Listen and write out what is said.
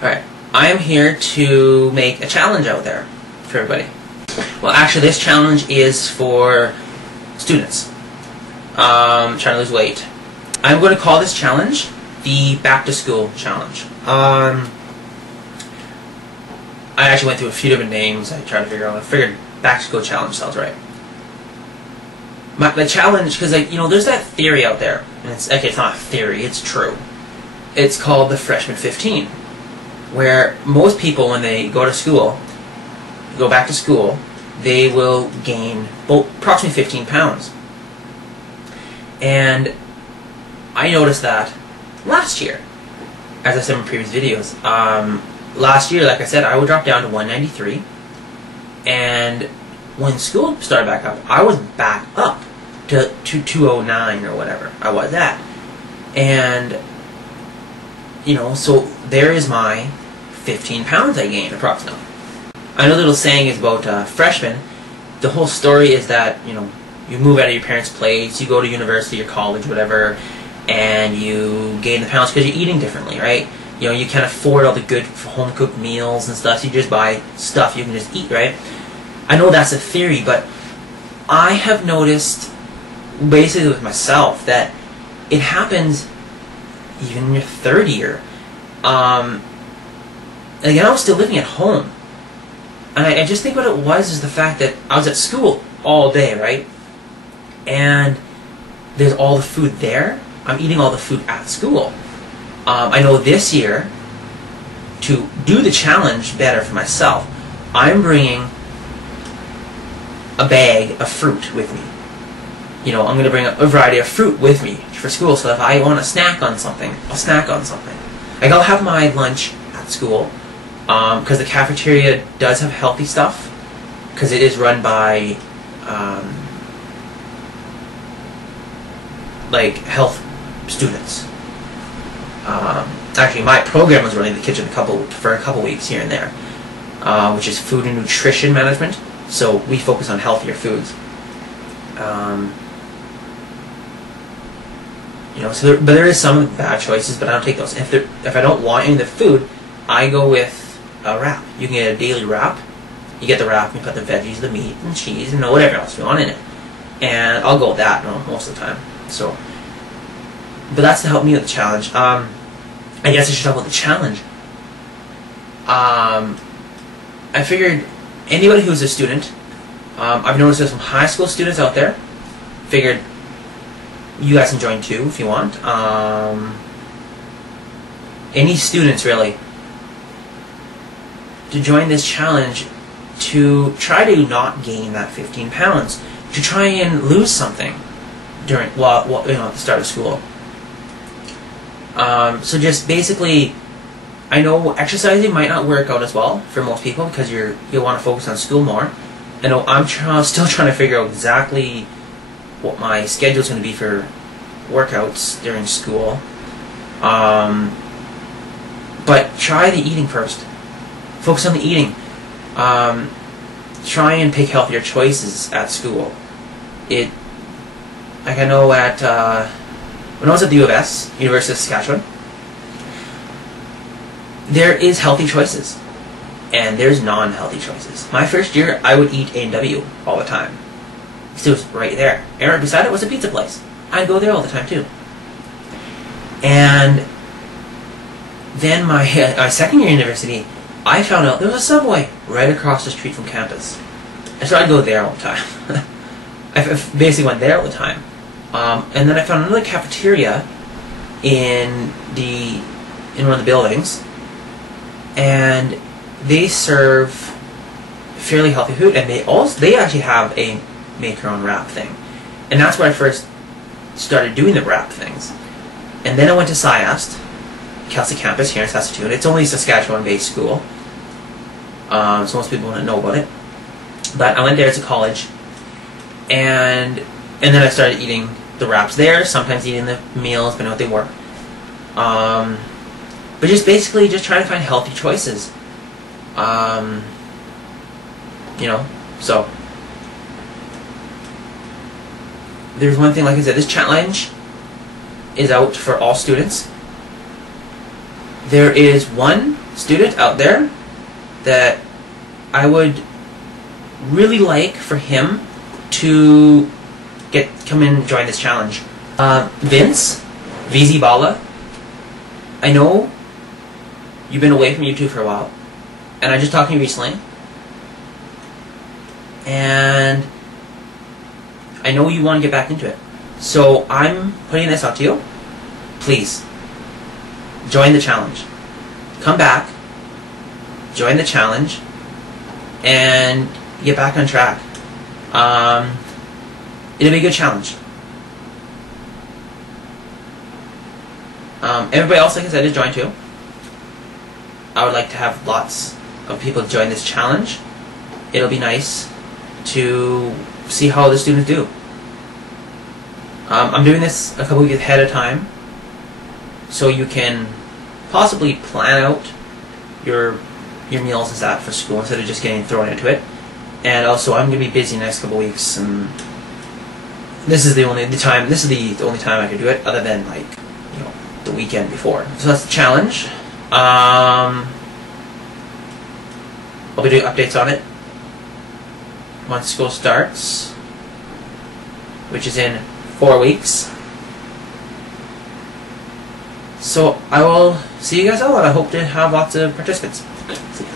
Alright, I am here to make a challenge out there for everybody. Well, actually this challenge is for students trying to lose weight. I'm going to call this challenge the Back to School Challenge. I actually went through a few different names. I tried to figure out. I figured Back to School Challenge sounds right. The challenge, because there's that theory out there, and it's not a theory, it's true. It's called the Freshman 15, where most people, when they go back to school, they will gain approximately 15 pounds. And I noticed that last year, as I said in previous videos. Last year, like I said, I would drop down to 193, and when school started back up, I was back up to 209 or whatever I was at. And so there is my 15 pounds I gained approximately. I know the little saying is about freshmen. The whole story is that you move out of your parents' place, you go to university or college, whatever, and you gain the pounds because you're eating differently, right? You can't afford all the good home-cooked meals and stuff, so you just buy stuff you can just eat, right? I know that's a theory, but I have noticed, basically with myself, that it happens even in your third year. Again, I was still living at home. And I just think what it was is the fact that I was at school all day, right? And there's all the food there. I'm eating all the food at school. I know this year, to do the challenge better for myself, I'm bringing a bag of fruit with me. I'm going to bring a variety of fruit with me for school, so if I want to snack on something, I'll snack on something. Like, I'll have my lunch at school, because the cafeteria does have healthy stuff, because it is run by, health students. Actually, my program was running the kitchen for a couple weeks here and there, which is food and nutrition management. So we focus on healthier foods. But there is some bad choices, but I don't take those. If I don't want any of the food, I go with a wrap. You can get a daily wrap. You get the wrap, you put the veggies, the meat, and cheese, and whatever else you want in it. And I'll go with that most of the time. But that's to help me with the challenge. I guess I should talk about the challenge. I figured anybody who's a student, I've noticed there's some high school students out there. Figured you guys can join too if you want. Any students really, to join this challenge, to try to not gain that 15 pounds, to try and lose something during at the start of school. So just basically, I know exercising might not work out as well for most people because you'll want to focus on school more. I know I'm still trying to figure out exactly what my schedule is going to be for workouts during school. But try the eating first. Focus on the eating. Try and pick healthier choices at school. I know when I was at the U of S, University of Saskatchewan, there is healthy choices, and there's non-healthy choices. My first year, I would eat A&W all the time. It was right there. And right beside it was a pizza place. I'd go there all the time, too. And then my second year university, I found out there was a Subway right across the street from campus. And so I'd go there all the time. I basically went there all the time. And then I found another cafeteria in one of the buildings, and they serve fairly healthy food, and they actually have a make your own wrap thing, and that's where I first started doing the wrap things. And then I went to SciAst, Kelsey campus here in Saskatoon. It's only a Saskatchewan-based school, so most people wouldn't know about it. But I went there as a college, and then I started eating the wraps there, sometimes eating the meals, but I know what they were. But just basically just trying to find healthy choices. So there's one thing, like I said, this challenge is out for all students. there is one student out there that I would really like for him to come in and join this challenge. Vince, VZ Bala, I know you've been away from YouTube for a while, and I just talked to you recently, and I know you want to get back into it. So I'm putting this out to you. Please, join the challenge. Come back, join the challenge, and get back on track. It'll be a good challenge. Everybody else, like I said, is joined too. I would like to have lots of people join this challenge. It'll be nice to see how the students do. I'm doing this a couple weeks ahead of time, so you can possibly plan out your meals and stuff for school instead of just getting thrown into it. And also, I'm going to be busy the next couple weeks, and this is the only time I can do it, other than like the weekend before. So that's the challenge. I'll be doing updates on it once school starts, which is in 4 weeks. So I will see you guys all, and I hope to have lots of participants. See ya.